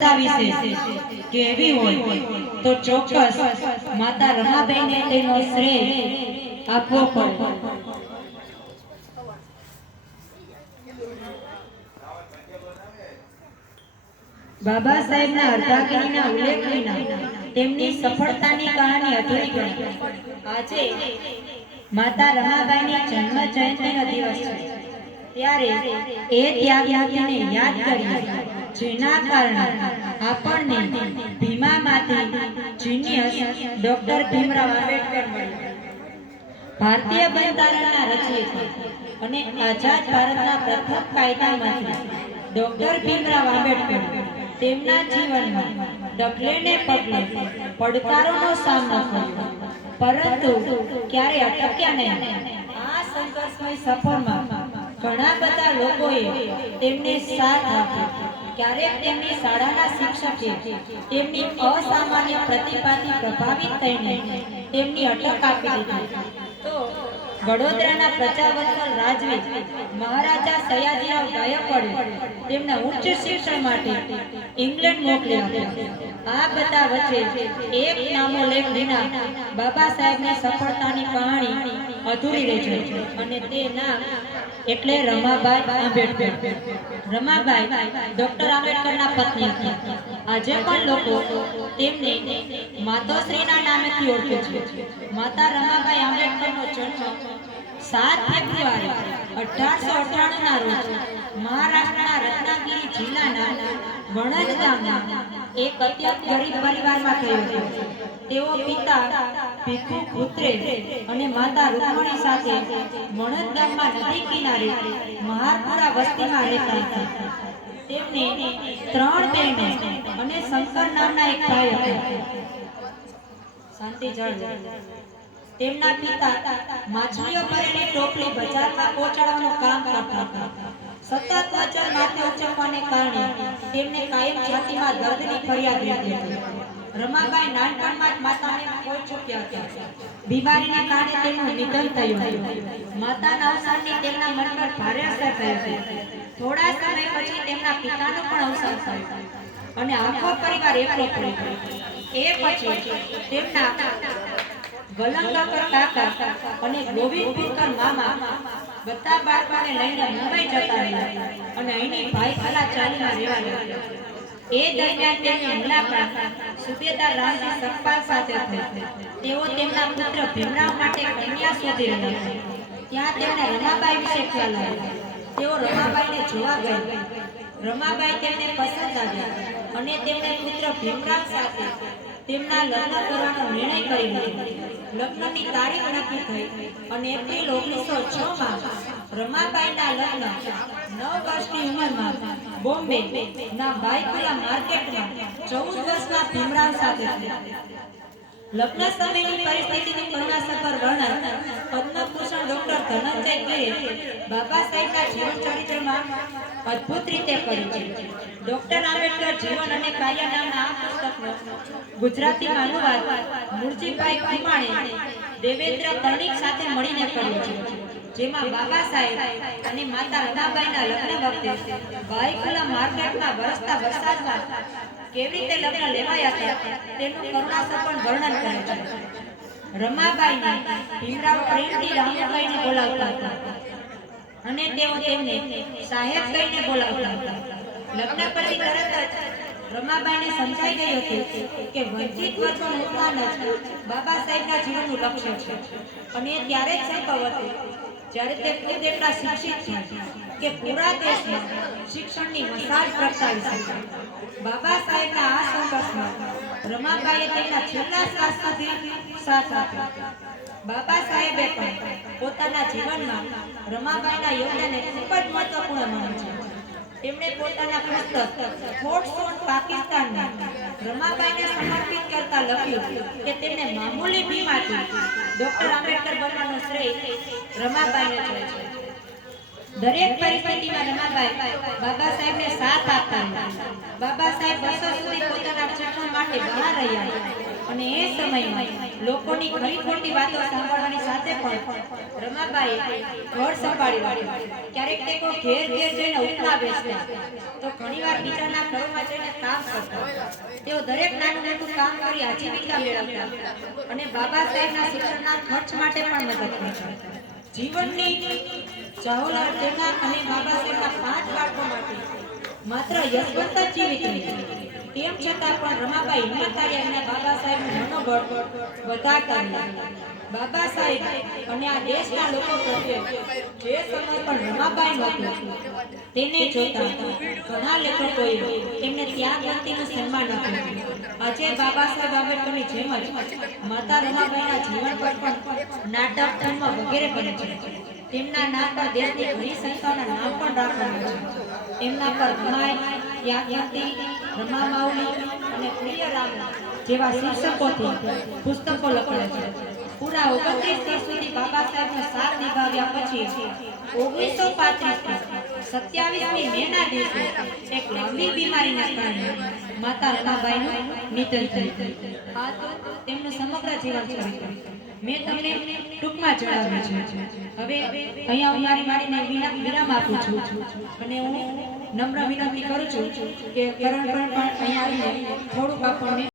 વિશે કેવી હોય તો ચોક્કસ માતા રમાબાઈને તેનો શ્રેય આપવો પડે। બાબા સાહેબના અર્ધાંગીનીના ઉલ્લેખ વિના તેમની સફળતાની કહાની અધૂરી ગણાય। આજે માતા રમાબાઈની જન્મ જયંતિનો દિવસ છે, ત્યારે એ ત્યાગયાત્રીને યાદ કરીએ જેના કારણે આપણને ભીમામાંથી જીનિયસ ડોક્ટર ભીમરાવ આંબેડકર મળ્યા। ભારતીય બંધારણના રચયિતા અને આઝાદ ભારતના પ્રથમ કાયદામંત્રી ડોક્ટર ભીમરાવ આંબેડકર તેમના જીવનમાં ડગલે ને પગલે પડકારોનો સામનો કર્યો, પરંતુ ક્યારે અટક્યા નહીં। આ સંઘર્ષમય સફરમાં ઘણા બધા લોકોએ તેમને સાથ આપ્યો। ક્યારેક તેમની શાળાના શિક્ષકે તેમની અસામાન્ય પ્રતિભાથી પ્રભાવિત થઈને તેમની અટક આપી દીધી, તો વડોદરાના પ્રજાવત્સલ રાજવી મહારાજા સયાજીરાવ ગાયકવાડે તેમને ઉચ્ચ શિક્ષણ માટે ઇંગ્લેન્ડ મોકલી આપ્યા। આ બધા વચ્ચે એક નામોલ્લેખ વિના બાબા સાહેબની સફળતાની કહાણી અધૂરી રહી જાય, અને તે નામ એટલે રમાબાઈ આંબેડકર। રમાબાઈ ડોક્ટર આંબેડકરના પત્ની હતી। આજે પણ લોકો તેમને માતોશ્રીના નામેથી ઓળખે છે। માતા રમાબાઈ આંબેડકરનો જન્મ 7 ફેબ્રુઆરી 1898 ના રોજ મહારાષ્ટ્રના રત્નાગિરી જિલ્લાના વણજ ગામના એક અત્યંત ગરીબ પરિવારમાં થયો હતો। તેઓ પિતા ભીખુ પુત્રે અને માતા રૂકમણી સાથે વણજ ગામમાં નદી કિનારે મહારપુરા વસ્તીમાં રહેતા હતા। તેમને 3 બહેનો અને શંકર નામના એક ભાઈ હતા। શાંતિ જાળવો। તેમના પિતા માછલીઓ ભરેલી ટોપલી બજારમાં પહોંચાડવાનું કામ કરતા હતા। સતત વજન માથે ઉચકવાને કારણે તેમને કાયમ છાતીમાં દર્દની ફરિયાદ રહેતી હતી। રમાબાઈ નાનપણમાં જ માતાને ખોઈ ચૂક્યા હતા। બીમારીને કારણે તેમનું નિધન થયું હતું। માતાના અવસાનની તેમના મન પર ભારે અસર થઈ હતી। થોડા સમય પછી તેમના પિતાનું પણ અવસાન થયું અને આખો પરિવાર એકલો પડી ગયો। એ પછી તેમના વલંગાકર કાકા અને ગોવિંદપુરકર મામા બધા બાળકોને લઈને મુંબઈ જતા રહ્યા અને અહીંની ભાઈખાલા ચાલીમાં રહેવા લાગ્યા। એ દરમિયાન તેમની મુલાકાત સુબેદાર રામજી સકપાલ સાથે થઈ। તેઓ તેમના પુત્ર ભીમરાવ માટે કન્યા શોધી રહ્યા હતા। ત્યાં તેમને રમાબાઈ વિશે ખ્યાલ આવ્યો। તેઓ રમાબાઈને જોવા ગયા। રમાબાઈ તેમને પસંદ આવ્યા અને તેમણે પુત્ર ભીમરાવ સાથે તેમના લગ્ન કરવાનો નિર્ણય કરી લીધો। લગ્નની તારીખ નક્કી થઈ અને એપ્રિલ 1906 માં રમાબાઈના લગ્ન 9 વર્ષની ઉંમરમાં બોમ્બે ના બાઈકુલા માર્કેટમાં 14 વર્ષના ભીમરાવ સાથે થયા। લગ્ન સમયની પરિસ્થિતિનું કરુણાસભર વર્ણન પદ્મભૂષણ ડોક્ટર ધનંજય ગીરે બાબા સાહેબના જીવન ચરિત્રમાં અદ્ભુત રીતે કર્યું છે। ડોક્ટર આંબેડકર જીવન અને કાર્ય નામના આ પુસ્તકનો ગુજરાતીમાં અનુવાદ મુરજીભાઈ ખુમાણે દેવેન્દ્ર તણિક સાથે મળીને કર્યો છે, જેમાં બાબા સાહેબ અને માતા રમાબાઈના લગ્ન વખતે બાઈકુલા માર્કેટમાં વરસતા વરસાદમાં કેવી રીતે લગ્ન લેવાયા હતા તેનું કરુણાસભર વર્ણન કરે છે। રમાબાઈને ભીમરાવ પ્રેમથી રામુબાઈને બોલાવતા હતા અને તેઓ તેમને સાહેબ કહીને બોલાવતા હતા। લગ્ન પછી તરત જ રમાબાઈને સમજાઈ ગયું હતું કે વંચિત વર્ગોનું ઉત્થાન જ બાબા સાહેબના જીવનનું લક્ષ્ય છે, અને એ ત્યારે જ સંભવ હતું જ્યારે તે ખુદ એટલા શિક્ષિત છે કે પૂરા દેશમાં શિક્ષણની મશાલ પ્રગટાવી શકે। બાબા સાહેબના આ સંઘર્ષમાં રમાબાઈએ તેમના છેલ્લા શ્વાસ સુધી સાથ આપ્યો। બાબા સાહેબે પણ પોતાના જીવનમાં રમાબાઈના યોગદાનને ખૂબ જ મહત્વપૂર્ણ માન્યું છે। તેમણે પોતાના પુસ્તક થોટ્સ ઓન પાકિસ્તાનને રમાબાઈને સમર્પિત કરતા લખ્યું કે તેમને મામૂલી ભીમાથી ડોક્ટર આંબેડકર બનવાનો શ્રેય રમાબાઈને જાય છે। દરેક પરિસ્થિતિમાં રમાબાઈ બાબા સાહેબને સાથ આપતા રહ્યા। બાબા સાહેબ વર્ષો સુધી પોતાના શિક્ષણ માટે બહાર રહ્યા અને એ સમયમાં લોકોની ખરી ખોટી વાતો સાંભળવાની સાથે પણ રમાબાઈએ ઘર સંભાળી રાખ્યું. ક્યારેક તે કોઈ ઘેર જઈને ઉઠલા બેસતા તો ઘણીવાર બીજાના ઘરોમાં જઈને કામ કરતા. તેઓ દરેક નાનું મોટું કામ કરી આજીવિકા મેળવતા અને બાબા સાહેબના શિક્ષણના ખર્ચ માટે પણ મદદ કરતા. જીવનની ચાહુલા તેના અને બાબા સાહેબના 5 બાળકો માટે માત્ર યશવંત જ જીવિત નહીં, તેમ છતાં પણ રમાબાઈ હિંમત હારી અને બાબા સાહેબનું મનોબળ વધારતા રહ્યા. બાબા સાહેબ અને આ દેશના લોકો પ્રત્યે જે સમર્પણ રમાબાઈનું હતું તેને જોતા ઘણા લેખકોએ તેમને ત્યાગવંતીનું સન્માન આપ્યું. આજે બાબા સાહેબ આંબેડકરની જેમ જ માતા રમાબાઈના જીવન પર પણ નાટક, ફિલ્મ વગેરે બને છે. તેમના નામ પર દેશની ઘણી સંસ્થાઓના નામ પણ રાખવામાં છે. તેમના પર રમાઈ, ત્યાગવંતી, રમા માઉલી અને પ્રિયરામ જેવા શીર્ષકોથી પુસ્તકો લખાયા છે. પૂરા 29 વર્ષ સુધી બાબા સાહેબનો સાથ નિભાવ્યા પછી 1935 ની 27મી મેના દિવસે એક લાંબી બીમારીના કારણે માતા રમાબાઈનું નિધન થયું. આ તો તેમનું સમગ્ર જીવન ચરિત્ર મેં તમને ટૂંકમાં જણાવ્યું છે. હવે અહીંયા હું મારી વાણીને વિરામ આપું છું અને હું નમ્ર વિનંતી કરું છું કે કરણ પણ અહીંયા આવીને થોડુંક આપણને